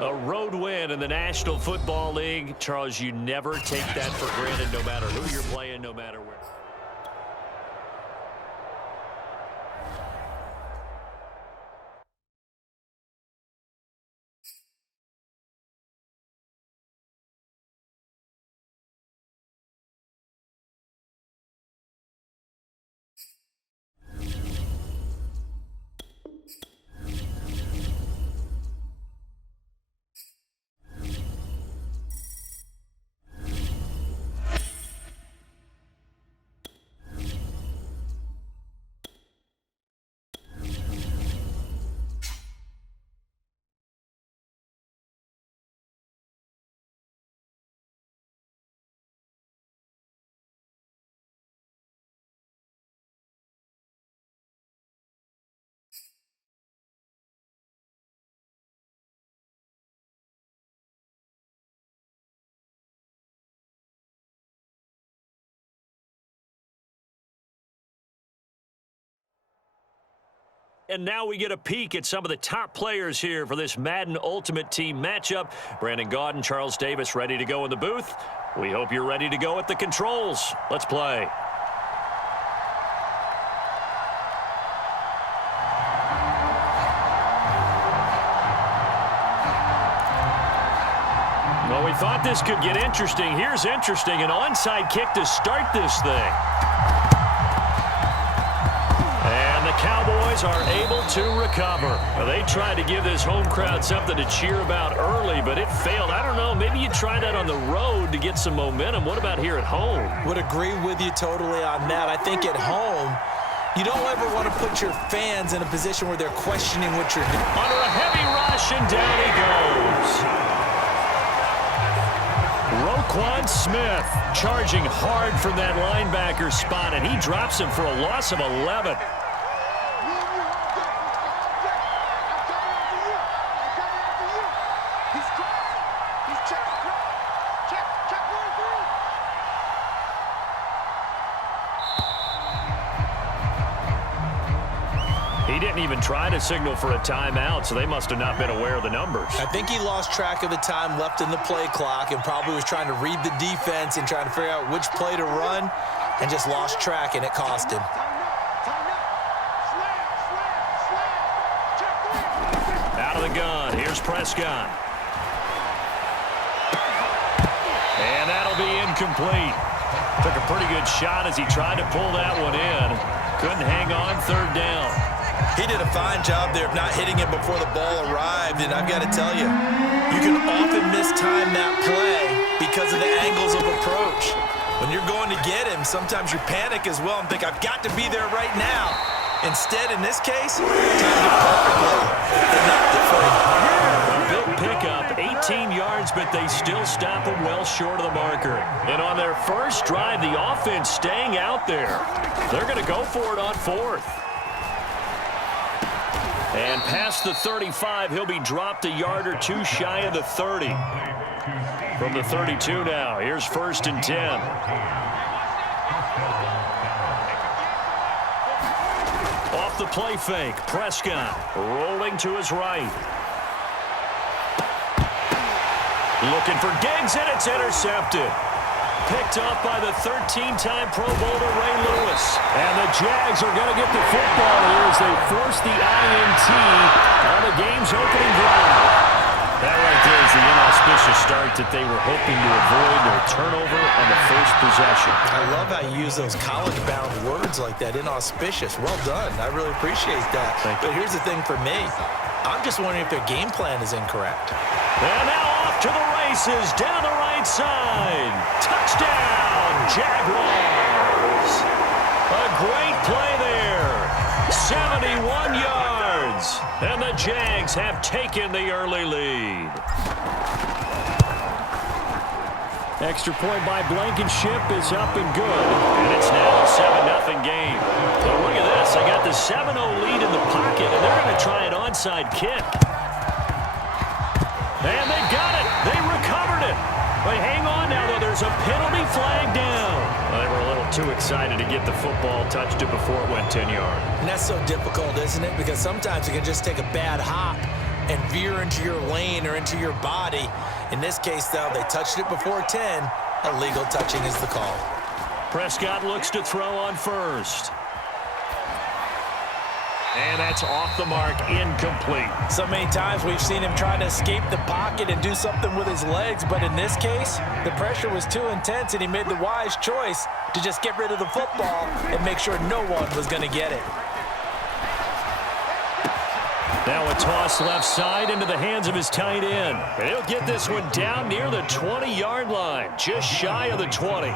A road win in the National Football League. Charles, you never take that for granted no matter who you're playing, no matter where. And now we get a peek at some of the top players here for this Madden Ultimate Team matchup. Brandon Gaudin, Charles Davis ready to go in the booth. We hope you're ready to go at the controls. Let's play. Well, we thought this could get interesting. Here's interesting. An onside kick to start this thing. And the Cowboys are able to recover. Well, they tried to give this home crowd something to cheer about early, but it failed. I don't know. Maybe you try that on the road to get some momentum. What about here at home? Would agree with you totally on that. I think at home, you don't ever want to put your fans in a position where they're questioning what you're doing. Under a heavy rush, and down he goes. Roquan Smith charging hard from that linebacker spot, and he drops him for a loss of 11. He didn't even try to signal for a timeout, so they must have not been aware of the numbers. I think he lost track of the time left in the play clock and probably was trying to read the defense and trying to figure out which play to run and just lost track, and it cost him. Out of the gun. Here's Prescott. And that'll be incomplete. Took a pretty good shot as he tried to pull that one in. Couldn't hang on third down. He did a fine job there of not hitting it before the ball arrived, and I've got to tell you, you can often mistime that play because of the angles of approach. When you're going to get him, sometimes you panic as well and think, I've got to be there right now. Instead, in this case, timed it perfectly and knocked it free. A big pickup, 18 yards, but they still stop him well short of the marker. And on their first drive, the offense staying out there. They're going to go for it on fourth. And past the 35, he'll be dropped a yard or two shy of the 30. From the 32 now, here's 1st and 10. Off the play fake, Prescott rolling to his right. Looking for Diggs, and it's intercepted. Picked up by the 13-time Pro Bowler Ray Lewis. And the Jags are going to get the football here as they force the INT on the game's opening drive. That right there is the inauspicious start that they were hoping to avoid, their turnover on the first possession. I love how you use those college-bound words like that, inauspicious. Well done. I really appreciate that. But here's the thing for me. I'm just wondering if their game plan is incorrect. And now off to the races, down the right side. Touchdown, Jaguars. A great play there. 71 yards. And the Jags have taken the early lead. Extra point by Blankenship is up and good. And it's now a 7-0 game. But look at this. They got the 7-0 lead in the pocket, and they're going to try an onside kick. And they got it. They recovered it. But hang on now, though. There's a penalty flag down. Well, they were a little too excited to get the football, touched it before it went 10 yards. And that's so difficult, isn't it? Because sometimes it can just take a bad hop and veer into your lane or into your body. In this case, though, they touched it before 10. Illegal touching is the call. Prescott looks to throw on first. And that's off the mark, incomplete. So many times we've seen him try to escape the pocket and do something with his legs, but in this case, the pressure was too intense and he made the wise choice to just get rid of the football and make sure no one was going to get it. Now a toss left side into the hands of his tight end. And he'll get this one down near the 20-yard line, just shy of the 20.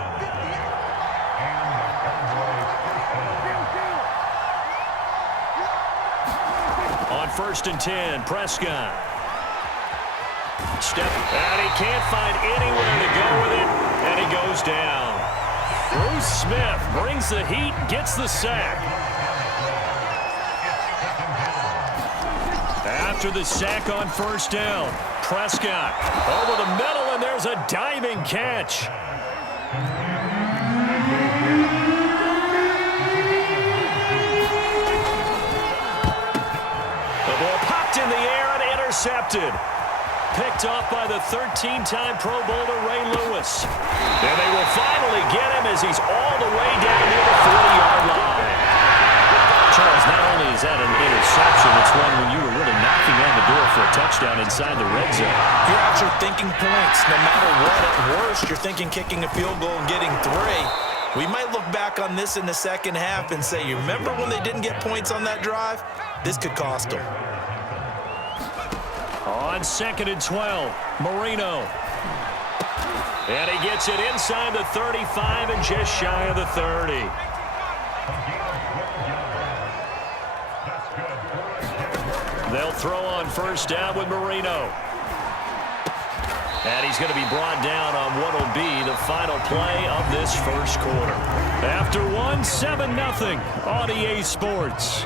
On 1st and 10, Prescott. Step, and he can't find anywhere to go with it, and he goes down. Bruce Smith brings the heat, gets the sack. After the sack on 1st down, Prescott over the middle, and there's a diving catch. The ball popped in the air and intercepted. Picked off by the 13-time Pro Bowler Ray Lewis. And they will finally get him as he's all the way down near the 40-yard line. Charles, not only is that an interception, it's one when you were really knocking on the door for a touchdown inside the red zone. You're actually thinking points. No matter what, at worst, you're thinking kicking a field goal and getting 3. We might look back on this in the second half and say, you remember when they didn't get points on that drive? This could cost them. On 2nd and 12, Marino. And he gets it inside the 35 and just shy of the 30. They'll throw on 1st down with Marino. And he's going to be brought down on what will be the final play of this first quarter. After 7-0 on EA Sports.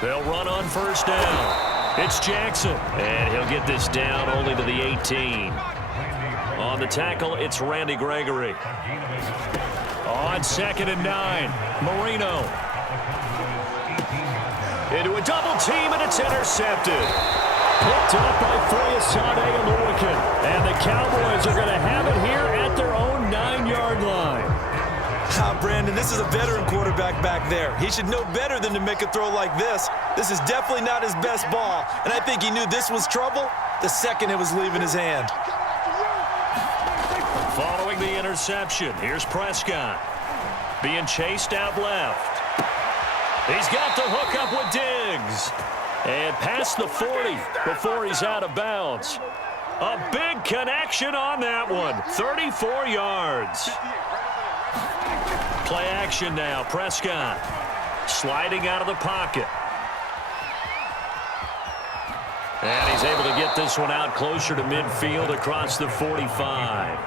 They'll run on 1st down. It's Jackson. And he'll get this down only to the 18. On the tackle, it's Randy Gregory. On 2nd and 9, Marino. Into a double team, and it's intercepted. Picked up by Foyesade Oluwakin. And the Cowboys are going to have it here at their own 9-yard line. Brandon, this is a veteran quarterback back there. He should know better than to make a throw like this. This is definitely not his best ball, and I think he knew this was trouble the second it was leaving his hand. Following the interception, here's Prescott. Being chased out left. He's got the hook up with Diggs. And past the 40 before he's out of bounds. A big connection on that one. 34 yards. Play action now. Prescott sliding out of the pocket. And he's able to get this one out closer to midfield across the 45.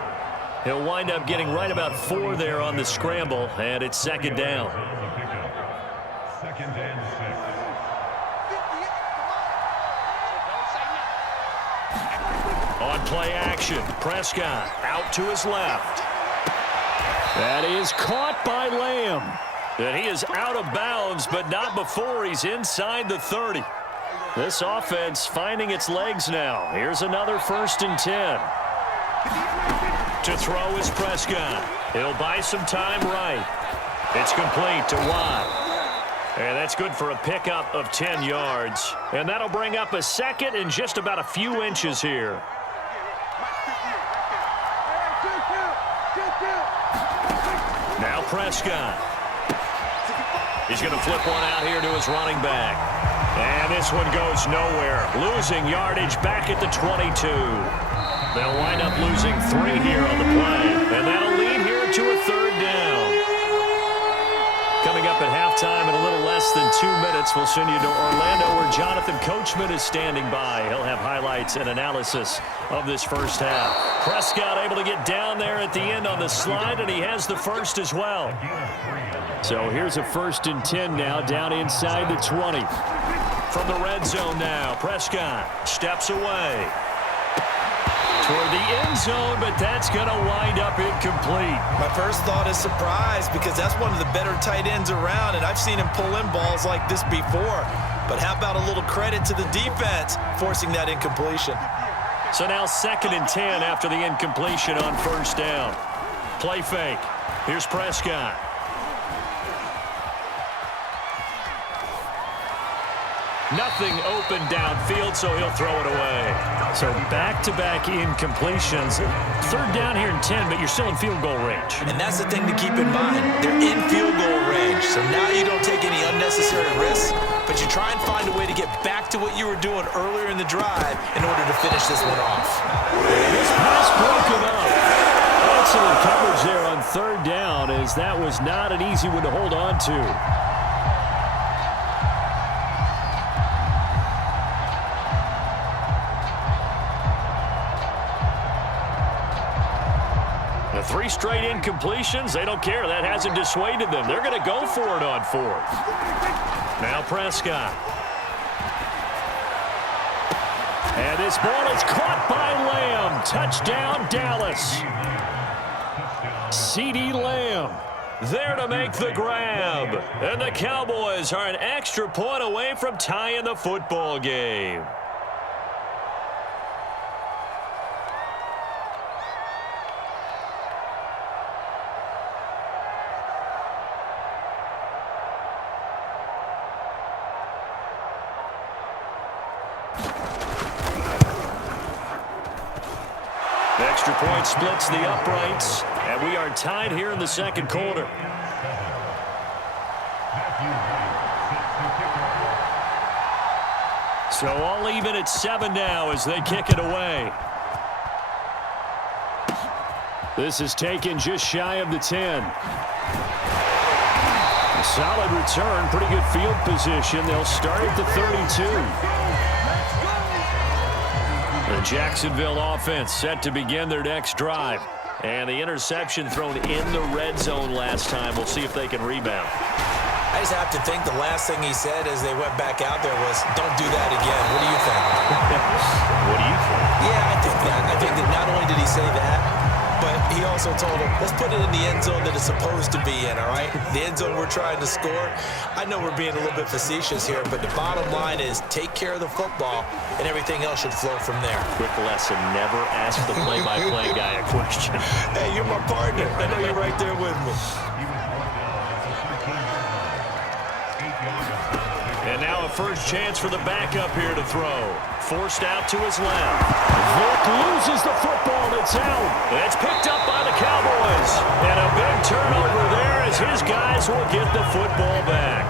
He'll wind up getting right about 4 there on the scramble, and it's 2nd down. On play action, Prescott out to his left. That is caught by Lamb. And he is out of bounds, but not before he's inside the 30. This offense finding its legs now. Here's another 1st and 10. To throw is Prescott. He'll buy some time right. It's complete to Watt. And that's good for a pickup of 10 yards. And that'll bring up a 2nd and just about a few inches here. Now Prescott. He's going to flip one out here to his running back. And this one goes nowhere. Losing yardage back at the 22. They'll wind up losing 3 here on the play. And that'll lead here to a 3rd down. Coming up at halftime in a little less than 2 minutes, we'll send you to Orlando where Jonathan Coachman is standing by. He'll have highlights and analysis of this first half. Prescott able to get down there at the end on the slide, and he has the first as well. So here's a 1st and 10 now down inside the 20. From the red zone now, Prescott steps away. toward the end zone, but that's going to wind up incomplete. My first thought is surprise because that's one of the better tight ends around, and I've seen him pull in balls like this before. But how about a little credit to the defense forcing that incompletion? So now 2nd and 10 after the incompletion on first down. Play fake. Here's Prescott. Nothing open downfield, so he'll throw it away. So back-to-back incompletions. 3rd down here and 10, but you're still in field goal range. And that's the thing to keep in mind. They're in field goal range, so now you don't take any unnecessary risks, but you try and find a way to get back to what you were doing earlier in the drive in order to finish this one off. This pass broken up. Excellent coverage there on 3rd down, as that was not an easy one to hold on to. The 3 straight incompletions, they don't care. That hasn't dissuaded them. They're going to go for it on 4th. Now Prescott. And this ball is caught by Lamb. Touchdown, Dallas. CeeDee Lamb there to make the grab. And the Cowboys are an extra point away from tying the football game. Extra point splits the uprights, and we are tied here in the 2nd quarter. So all even at 7 now as they kick it away. This is taken just shy of the 10. A solid return, pretty good field position. They'll start at the 32. The Jacksonville offense set to begin their next drive. And the interception thrown in the red zone last time. We'll see if they can rebound. I just have to think the last thing he said as they went back out there was, don't do that again. What do you think? What do you think? Yeah, I think that. I think that not only did he say that, but he also told him, let's put it in the end zone that it's supposed to be in, all right? The end zone we're trying to score. I know we're being a little bit facetious here, but the bottom line is take care of the football, and everything else should flow from there. Quick lesson, never ask the play-by-play guy a question. Hey, you're my partner. I know you're right there with me. And now a first chance for the backup here to throw. Forced out to his left. Vick loses the football. It's out. It's picked up by the Cowboys. And a big turnover there as his guys will get the football back.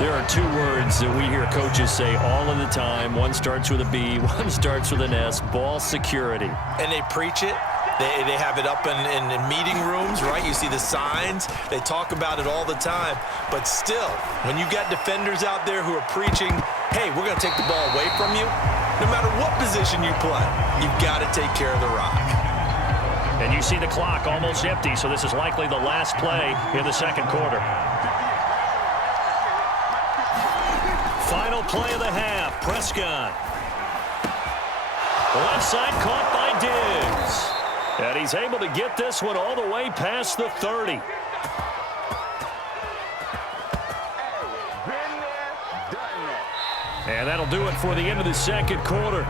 There are 2 words that we hear coaches say all of the time. One starts with a B, one starts with an S. Ball security. And they preach it. They have it up in meeting rooms, right? You see the signs. They talk about it all the time. But still, when you got defenders out there who are preaching, hey, we're going to take the ball away from you, no matter what position you play, you've got to take care of the rock. And you see the clock almost empty, so this is likely the last play in the 2nd quarter. Final play of the half, Prescott. Left side caught by Diggs. And he's able to get this one all the way past the 30. And that'll do it for the end of the 2nd quarter.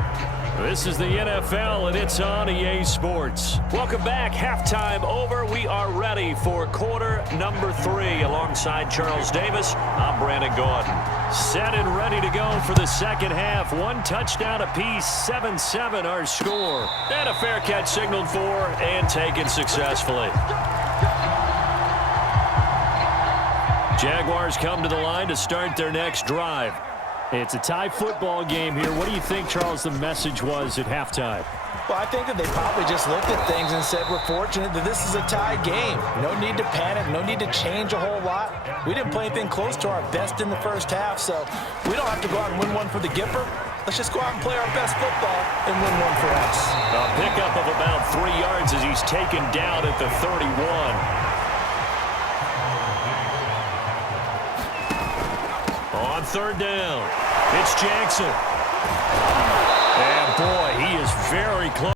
This is the NFL, and it's on EA Sports. Welcome back. Halftime over. We are ready for quarter number 3. Alongside Charles Davis, I'm Brandon Gordon. Set and ready to go for the 2nd half. 1 touchdown apiece, 7-7 our score. And a fair catch signaled for and taken successfully. Jaguars come to the line to start their next drive. It's a tie football game here. What do you think, Charles, the message was at halftime? Well, I think that they probably just looked at things and said, we're fortunate that this is a tie game. No need to panic, no need to change a whole lot. We didn't play anything close to our best in the first half, so we don't have to go out and win one for the Gipper. Let's just go out and play our best football and win one for us. A pickup of about 3 yards as he's taken down at the 31. On 3rd down, it's Jackson. And boy, he is very close.